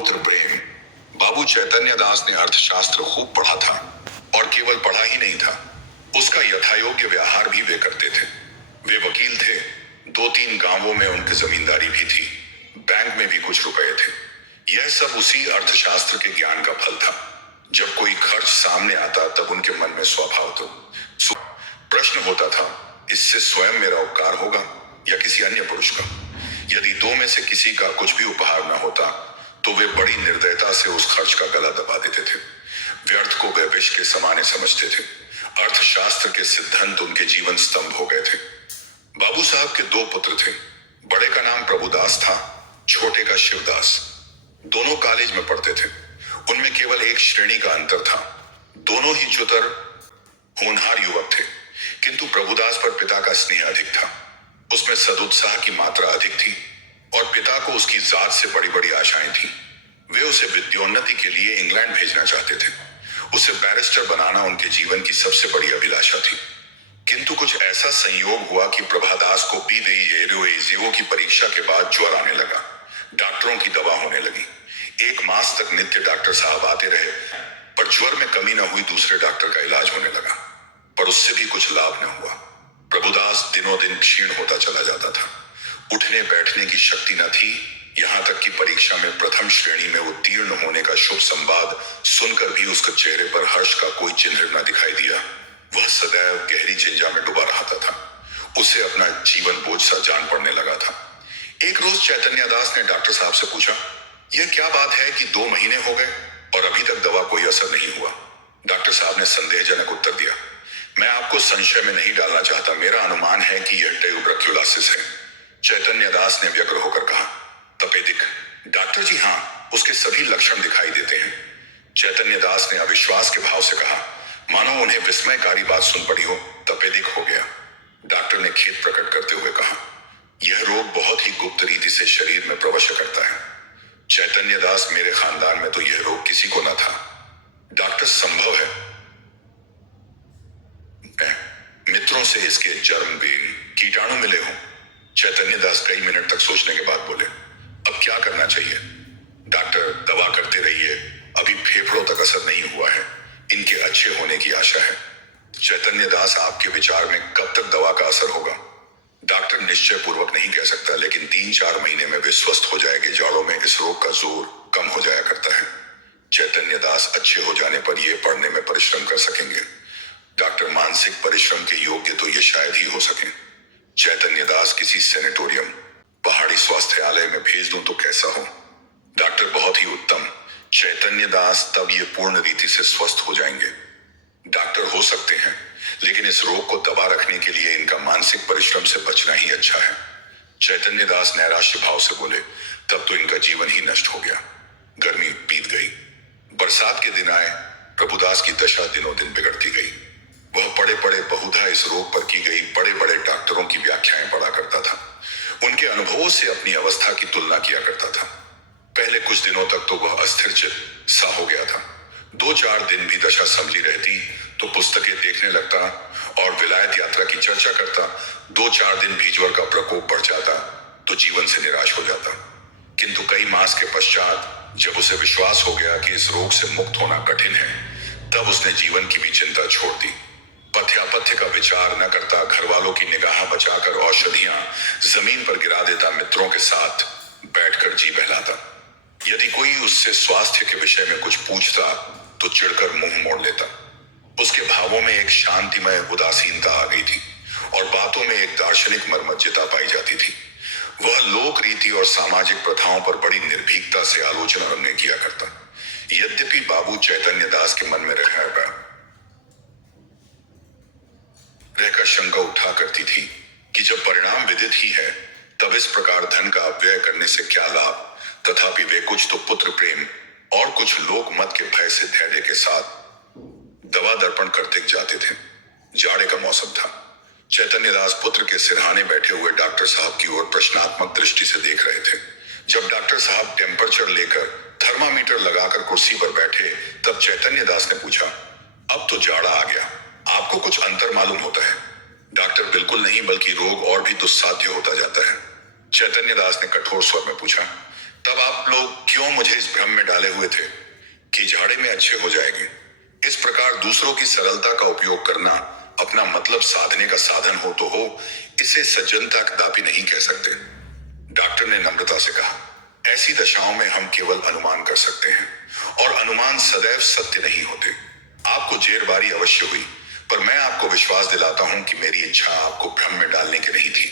पुत्र प्रेम। बाबू चैतन्य दास ने अर्थशास्त्र खूब पढ़ा था, और केवल पढ़ा ही नहीं था, उसका यथायोग्य व्यवहार भी वे करते थे। वे वकील थे, 2-3 गांवों में उनकी जमींदारी भी थी, बैंक में भी कुछ रुपए थे। यह सब उसी अर्थशास्त्र के ज्ञान का फल था। जब कोई खर्च सामने आता तब उनके मन में स्वभावतः प्रश्न होता था, इससे स्वयं मेरा उपकार होगा या किसी अन्य पुरुष का। यदि दो में से किसी का कुछ भी उपहार न होता तो वे बड़ी निर्दयता से उस खर्च का गला दबा देते थे। व्यर्थ को वे विष के समाने समझते थे। अर्थशास्त्र के सिद्धांत उनके जीवन स्तंभ हो गए थे। बाबू साहब के 2 पुत्र थे। बड़े का नाम प्रभुदास था, छोटे का शिवदास। दोनों कॉलेज में पढ़ते थे। उनमें केवल एक श्रेणी का अंतर था। दोनों ही चतुर होनहार युवक थे, किंतु प्रभुदास पर पिता का स्नेह अधिक था। उसमें सदुत्साह की मात्रा अधिक थी और पिता को उसकी जात से बड़ी बड़ी आशाएं थी। वे उसे विद्योन्नति के लिए इंग्लैंड भेजना चाहते थे। उसे बैरिस्टर बनाना उनके जीवन की सबसे बड़ी अभिलाषा थी। किंतु कुछ ऐसा संयोग हुआ कि प्रभादास को BDEO की परीक्षा के बाद ज्वर आने लगा। डॉक्टरों की दवा होने लगी। 1 मास तक नित्य डॉक्टर साहब आते रहे, पर ज्वर में कमी न हुई। दूसरे डॉक्टर का इलाज होने लगा, पर उससे भी कुछ लाभ न हुआ। प्रभुदास दिनों दिन क्षीण होता चला जाता था। उठने बैठने की शक्ति न थी। यहाँ तक कि परीक्षा में प्रथम श्रेणी में उत्तीर्ण होने का शुभ संवाद सुनकर भी उसके चेहरे पर हर्ष का कोई चिन्ह न दिखाई दिया। वह सदैव गहरी चिंता में डूबा रहता था। उसे अपना जीवन बोझ सा जान पड़ने लगा था। एक रोज चैतन्य दास ने डॉक्टर साहब से पूछा, यह क्या बात है कि 2 महीने हो गए और अभी तक दवा कोई असर नहीं हुआ? डॉक्टर साहब ने संदेहजनक उत्तर दिया, मैं आपको संशय में नहीं डालना चाहता, मेरा अनुमान है कि यह ट्यूबरक्युलोसिस है। चैतन्य दास ने व्यग्र होकर कहा, तपेदिक? डॉक्टर जी हाँ, उसके सभी लक्षण दिखाई देते हैं। चैतन्य दास ने अविश्वास के भाव से कहा, मानो उन्हें विस्मयकारी बात सुन पड़ी हो, तपेदिक हो गया। डॉक्टर ने खेद प्रकट करते हुए कहा, यह रोग बहुत ही गुप्त रीति से शरीर में प्रवेश करता है। चैतन्य दास, मेरे खानदान में तो यह रोग किसी को न था। डॉक्टर, संभव है मित्रों से इसके जर्म कीटाणु मिले हों। चैतन्य दास कई मिनट तक सोचने के बाद बोले, अब क्या करना चाहिए? डॉक्टर, दवा करते रहिए, अभी फेफड़ों तक असर नहीं हुआ है, इनके अच्छे होने की आशा है। चैतन्य दास, आपके विचार में कब तक दवा का असर होगा? डॉक्टर, निश्चय पूर्वक नहीं कह सकता, लेकिन 3-4 महीने में वे स्वस्थ हो जाएंगे। जड़ों में इस रोग का जोर कम हो जाया करता है। चैतन्य दास, अच्छे हो जाने पर ये पढ़ने में परिश्रम कर सकेंगे। डॉक्टर, मानसिक परिश्रम के योग्य तो ये शायद ही हो सके। चैतन्य दास, किसी सेनेटोरियम, पहाड़ी स्वास्थ्यालय में भेज दूं तो कैसा हो? डॉक्टर, बहुत ही उत्तम। चैतन्य दास, तब ये पूर्ण रीति से स्वस्थ हो जाएंगे। डॉक्टर, हो सकते हैं, लेकिन इस रोग को दबा रखने के लिए इनका मानसिक परिश्रम से बचना ही अच्छा है। चैतन्य दास नैराश्य भाव से बोले, तब तो इनका जीवन ही नष्ट हो गया। गर्मी बीत गई, बरसात के दिन आए। प्रभुदास की दशा दिनों दिन बिगड़ती गई। वह पड़े पड़े बहुधा इस रोग पर की गई बड़े बड़े डॉक्टरों की व्याख्याएं पढ़ा करता था। उनके अनुभवों से अपनी अवस्था की तुलना किया करता था। पहले कुछ दिनों तक तो वह अस्थिर चित्त सा हो गया था। 2-4 दिन भी दशा संभली रहती तो पुस्तकें देखने लगता और विलायत यात्रा की चर्चा करता। 2-4 दिन भीजवर का प्रकोप बढ़ जाता तो जीवन से निराश हो जाता। किंतु कई मास के पश्चात जब उसे विश्वास हो गया कि इस रोग से मुक्त होना कठिन है, तब उसने जीवन की भी चिंता छोड़ दी। पथ्यापथ्य का विचार न करता, घर वालों की निगाह बचाकर औषधियां जमीन पर गिरा देता, मित्रों के साथ बैठकर जी बहलाता। यदि कोई उससे स्वास्थ्य के विषय में कुछ पूछता तो चिढ़कर मुंह मोड़ लेता। उसके भावों में एक शांतिमय उदासीनता आ गई थी और बातों में एक दार्शनिक मर्मज्जता पाई जाती थी। वह लोक रीति और सामाजिक प्रथाओं पर बड़ी निर्भीकता से आलोचना किया करता। यद्यपि बाबू चैतन्य दास के मन में रहकर शंका उठा करती थी कि जब परिणाम विदित ही है, तब इस प्रकार धन का अपव्यय करने से क्या लाभ? तथापि वे कुछ तो पुत्र प्रेम और कुछ लोक मत के भय से धैर्य के साथ दवा दर्पण करते जाते थे। जाड़े का मौसम था। चैतन्य दास पुत्र के सिरहाने बैठे हुए डॉक्टर साहब की ओर प्रश्नात्मक दृष्टि से देख रहे थे। जब डॉक्टर साहब टेम्परेचर लेकर थर्मामीटर लगाकर कुर्सी पर बैठे, तब चैतन्य दास ने पूछा, अब तो जाड़ा आ गया, आपको कुछ अंतर मालूम होता है? डॉक्टर, बिल्कुल नहीं, बल्कि रोग और भी दुस्साध्य होता जाता है। चैतन्य दास ने कठोर स्वर में पूछा, तब आप लोग क्यों मुझे इस भ्रम में डाले हुए थे कि झाड़े में अच्छे हो जाएंगे? इस प्रकार दूसरों की सरलता का उपयोग करना अपना मतलब साधने का साधन हो तो हो, इसे सज्जनता कदापि नहीं कह सकते। डॉक्टर ने नम्रता से कहा, ऐसी दशाओं में हम केवल अनुमान कर सकते हैं, और अनुमान सदैव सत्य नहीं होते। आपको जेरबारी अवश्य हुई, पर मैं आपको विश्वास दिलाता हूं कि मेरी इच्छा आपको भ्रम में डालने की नहीं थी।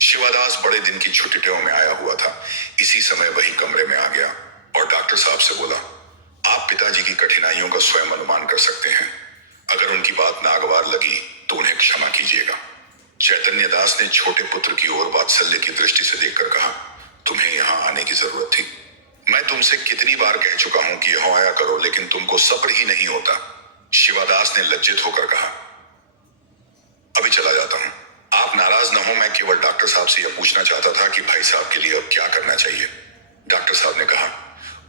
शिवादास बड़े दिन की छुट्टियों में आया हुआ था। इसी समय वही कमरे में आ गया और डॉक्टर साहब से बोला, आप पिताजी की कठिनाइयों का स्वयं अनुमान कर सकते हैं। अगर उनकी बात नागवार लगी तो उन्हें क्षमा कीजिएगा। चैतन्य दास ने छोटे पुत्र की ओर वात्सल्य की दृष्टि से देखकर कहा, तुम्हें यहाँ आने की जरूरत थी। मैं तुमसे कितनी बार कह चुका हूं कि यहाँ आया करो, लेकिन तुमको सब्र ही नहीं होता। शिवादास ने लज्जित होकर कहा, अभी चला जाता हूं। आप नाराज न हो, मैं केवल डॉक्टर साहब से यह पूछना चाहता था कि भाई साहब के लिए अब क्या करना चाहिए। डॉक्टर साहब ने कहा,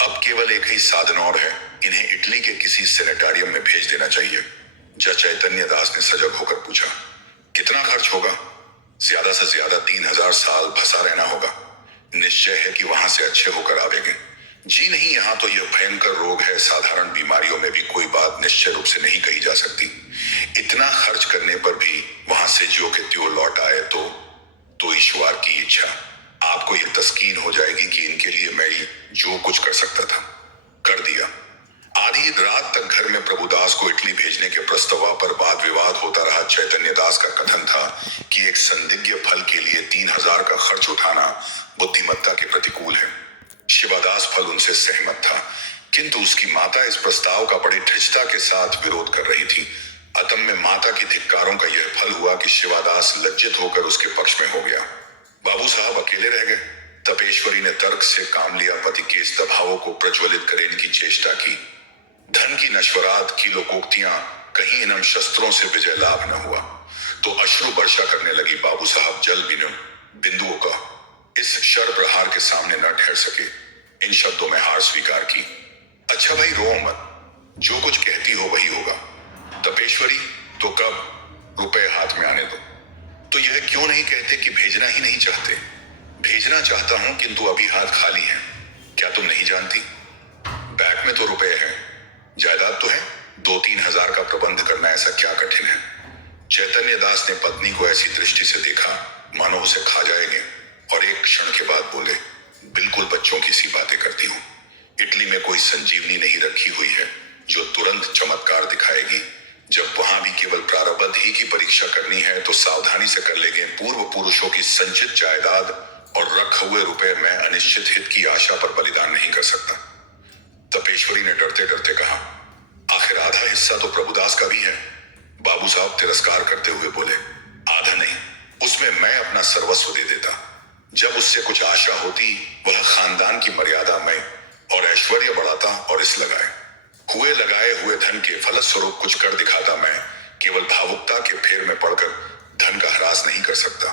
अब केवल एक ही साधन और है, इन्हें इटली के किसी सैनिटारियम में भेज देना चाहिए। जज चैतन्य दास ने सजग होकर पूछा, कितना खर्च होगा? ज्यादा से ज्यादा 3000 साल फंसा रहना होगा। निश्चय है कि वहां से अच्छे होकर आवेंगे। जी नहीं, यहाँ तो यह भयंकर रोग है, साधारण बीमारियों में भी कोई बात निश्चय रूप से नहीं कही जा सकती। इतना खर्च करने पर भी वहां से जो के त्यों लौट आए तो ईश्वर की इच्छा। आपको यह तस्कीन हो जाएगी कि इनके लिए मैं जो कुछ कर सकता था कर दिया। आधी रात तक घर में प्रभुदास को इटली भेजने के प्रस्ताव पर वाद विवाद होता रहा। चैतन्य दास का कथन था कि एक संदिग्ध फल के लिए 3000 का खर्च उठाना बुद्धिमत्ता के प्रतिकूल है। शिवादास फल उनसे सहमत था, किंतु उसकी माता इस प्रस्ताव का बड़ी धृष्टता के साथ विरोध कर रही थी। अतम में माता की धिक्कारों का यह फल हुआ कि शिवादास लज्जित होकर उसके पक्ष में हो गया। बाबू साहब अकेले रह गए। तपेश्वरी ने तर्क से काम लिया। पति के इस दबावों को प्रज्वलित करने की चेष्टा की। धन की नश्वरात की लोकोक्तियां, कहीं इन शस्त्रों से विजय लाभ न हुआ तो अश्रु वर्षा करने लगी। बाबू साहब जल बिंदुओं का इस शर प्रहार के सामने न ठहर सके। इन शब्दों में हार स्वीकार की। अच्छा भाई, रो मत, जो कुछ कहती हो वही होगा। तपेश्वरी, तो कब? रुपए हाथ में आने दो। तो यह क्यों नहीं कहते कि भेजना ही नहीं चाहते? भेजना चाहता हूं, किंतु अभी हाथ खाली है। क्या तुम नहीं जानती? बैग में तो रुपए हैं, जायदाद तो है। 2-3 हजार का प्रबंध करना ऐसा क्या कठिन है? चैतन्य दास ने पत्नी को ऐसी दृष्टि से देखा मानो उसे खा जाएंगे, और एक क्षण के बाद बोले, बिल्कुल बच्चों की सी बातें करती हूँ। इटली में कोई संजीवनी नहीं रखी हुई है जो तुरंत चमत्कार दिखाएगी। जब वहां भी केवल प्रारब्ध ही की परीक्षा करनी है तो सावधानी से कर लेंगे। पूर्व पुरुषों की संचित जायदाद और रखे हुए रुपए मैं अनिश्चित हित की आशा पर बलिदान नहीं कर सकता। तपेश्वरी ने डरते डरते कहा, आखिर आधा हिस्सा तो प्रभुदास का भी है। बाबू साहब तिरस्कार करते हुए बोले, आधा नहीं, उसमें मैं अपना सर्वस्व दे देता। जब उससे कुछ आशा होती, वह खानदान की मर्यादा में और ऐश्वर्य बढ़ाता और इस लगाए हुए धन के फलस्वरूप कुछ कर दिखाता। मैं केवल भावुकता के फेर में पड़कर धन का ह्रास नहीं कर सकता।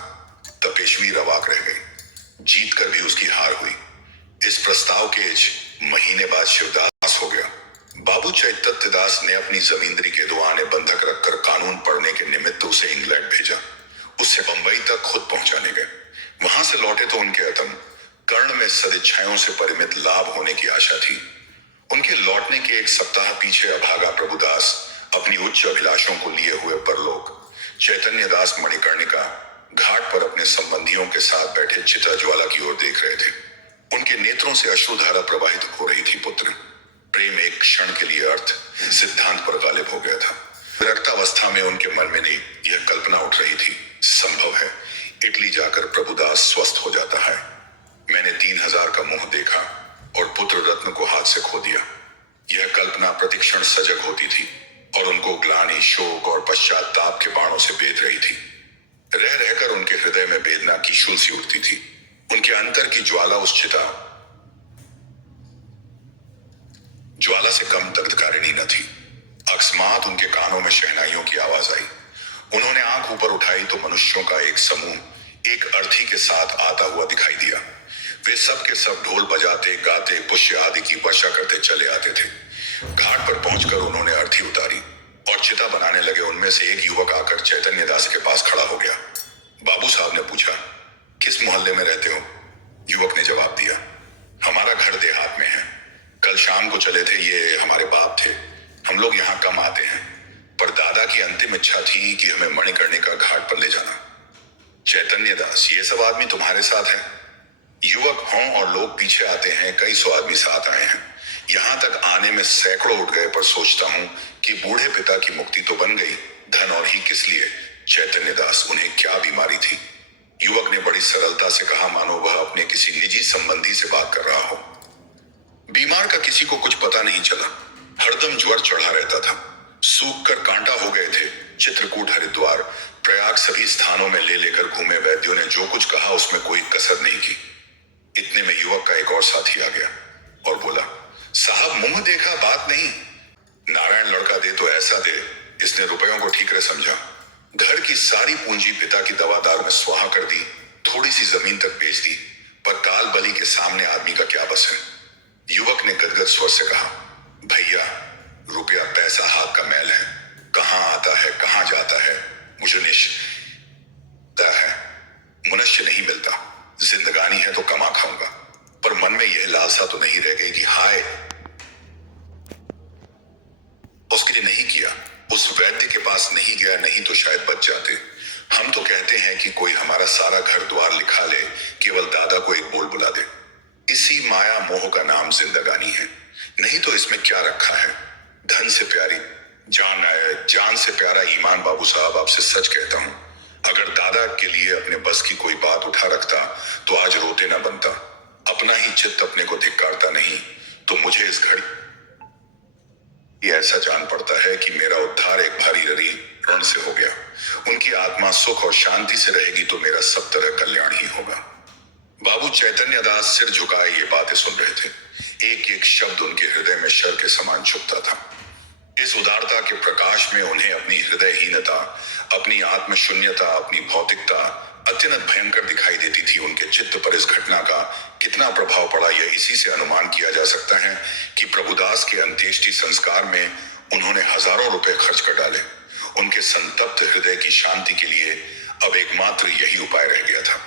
तपेश्वरी रवाक रह गई। जीत कर भी उसकी हार हुई। इस प्रस्ताव के महीने बाद शिवदास हो गया। बाबू चैतन्य दास ने अपनी जमींदारी के 2 आने बंधक रखकर कानून पढ़ने के निमित्त उसे इंग्लैंड भेजा। उससे बंबई तक खुद पहुंचाने गए। वहां से लौटे तो उनके अतम कर्ण में सदिच्छाओं से परिमित लाभ होने की आशा थी। उनके लौटने के 1 सप्ताह पीछे अभागा प्रभुदास अपनी उच्च अभिलाषों को लिए हुए परलोक चैतन्य दास मणिकर्णिका घाट पर अपने संबंधियों के साथ बैठे चिता ज्वाला की ओर देख रहे थे। उनके नेत्रों से अश्रुधारा प्रवाहित हो रही थी। पुत्र प्रेम एक क्षण के लिए अर्थ सिद्धांत पर गालिब हो गया था। विरक्तावस्था में उनके मन में नहीं यह कल्पना उठ रही थी, संभव है इटली जाकर प्रभुदास स्वस्थ हो जाता है। मैंने 3000 का मुंह देखा और पुत्र रत्न को हाथ से खो दिया। यह कल्पना प्रतिक्षण सजग होती थी और उनको ग्लानि, शोक और पश्चाताप के बाणों से बेध रही थी। रह रहकर उनके हृदय में वेदना की शूल सी उठती थी। उनके अंतर की ज्वाला उस चिता ज्वाला से कम दग्धकारिणी न थी। अकस्मात उनके कानों में शहनाइयों की आवाज आई। उन्होंने आंख ऊपर उठाई तो मनुष्यों का एक समूह एक अर्थी के साथ आता हुआ दिखाई दिया। वे सब के सब ढोल बजाते, गाते, पुष्य आदि की वर्षा करते चले आते थे। घाट पर पहुंचकर उन्होंने अर्थी उतारी और चिता बनाने लगे। उनमें से एक युवक आकर चैतन्य दास के पास खड़ा हो गया। बाबू साहब ने पूछा, किस मोहल्ले में रहते हो? युवक ने जवाब दिया, हमारा घर देहात में है। कल शाम को चले थे, ये हमारे बाप थे। हम लोग यहाँ कम आते हैं, पर दादा की अंतिम इच्छा थी कि हमें मणिकर्णिका घाट पर ले जाना। चैतन्य दास, ये सब आदमी तुम्हारे साथ हैं? युवक हों और लोग पीछे आते हैं, कई सौ आदमी साथ आए हैं। यहां तक आने में सैकड़ों उठ गए, पर सोचता हूं कि बूढ़े पिता की मुक्ति तो बन गई, धन और ही किस लिए। चैतन्य दास, उन्हें क्या बीमारी थी? युवक ने बड़ी सरलता से कहा, मानो वह अपने किसी निजी संबंधी से बात कर रहा हो। बीमार का किसी को कुछ पता नहीं चला। हरदम ज्वर चढ़ा रहता था, सूख कर कांटा हो गए थे। चित्रकूट, हरिद्वार, प्रयाग सभी स्थानों में ले लेकर घूमे। वैद्यों ने जो कुछ कहा उसमें कोई कसर नहीं की। इतने में युवक का एक और साथी आ गया और बोला, साहब मुंह देखा बात नहीं। नारायण लड़का दे तो ऐसा दे। इसने रुपयों को ठीकरे समझा। घर की सारी पूंजी पिता की दवादार में स्वाहा कर दी, थोड़ी सी जमीन तक बेच दी, पर काल बलि के सामने आदमी का क्या बस है। युवक ने गदगद स्वर से कहा, भैया, रुपया पैसा हाथ का मैल है, कहां आता है कहां जाता है, मुझे निश्चय है मनुष्य नहीं मिलता। जिंदगानी है तो कमा खाऊंगा, पर मन में यह लालसा तो नहीं रह गई कि हाय, उसके लिए नहीं किया, उस वैद्य के पास नहीं गया, नहीं तो शायद बच जाते। हम तो कहते हैं कि कोई हमारा सारा घर द्वार लिखा ले, केवल दादा को एक बोल बुला दे। इसी माया मोह का नाम जिंदगानी है, नहीं तो इसमें क्या रखा है। धन से प्यारी जान है, जान से प्यारा ईमान। बाबू साहब, आपसे सच कहता हूं, अगर दादा के लिए अपने बस की कोई बात उठा रखता तो आज रोते न बनता। अपना ही चित्त अपने को धिक्कारता नहीं तो मुझे इस घड़ी ये ऐसा जान पड़ता है कि मेरा उद्धार एक भारी ऋण से हो गया। उनकी आत्मा सुख और शांति से रहेगी तो मेरा सब तरह कल्याण ही होगा। बाबू चैतन्य दास सिर झुकाए ये बातें सुन रहे थे। एक एक शब्द उनके हृदय में शर के समान चुभता था। इस उदारता के प्रकाश में उन्हें अपनी हृदयहीनता, अपनी आत्मशून्यता, अपनी भौतिकता अत्यंत भयंकर दिखाई देती थी। उनके चित्त पर इस घटना का कितना प्रभाव पड़ा, यह इसी से अनुमान किया जा सकता है कि प्रभुदास के अंत्येष्टि संस्कार में उन्होंने हजारों रुपए खर्च कर डाले। उनके संतप्त हृदय की शांति के लिए अब एकमात्र यही उपाय रह गया था।